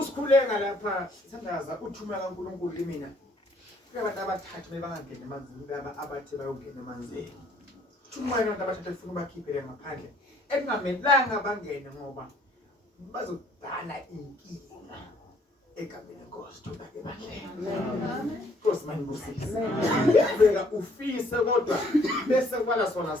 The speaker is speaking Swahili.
Usikhuleka lapha sandaza uthumela kaNkulunkulu kimina. Kuyabantu abathathu bebangangena emanzini laba abathi bayongena emanzini. Uthumela abantu abathathu ufuna bakhiphele ngaphandle. Ekungamelanga bangene ngoba bazodala inkinga egameni lenkosi thola ke bandle. Nkosi manibusise. Ngeke ufise kodwa bese kubala sona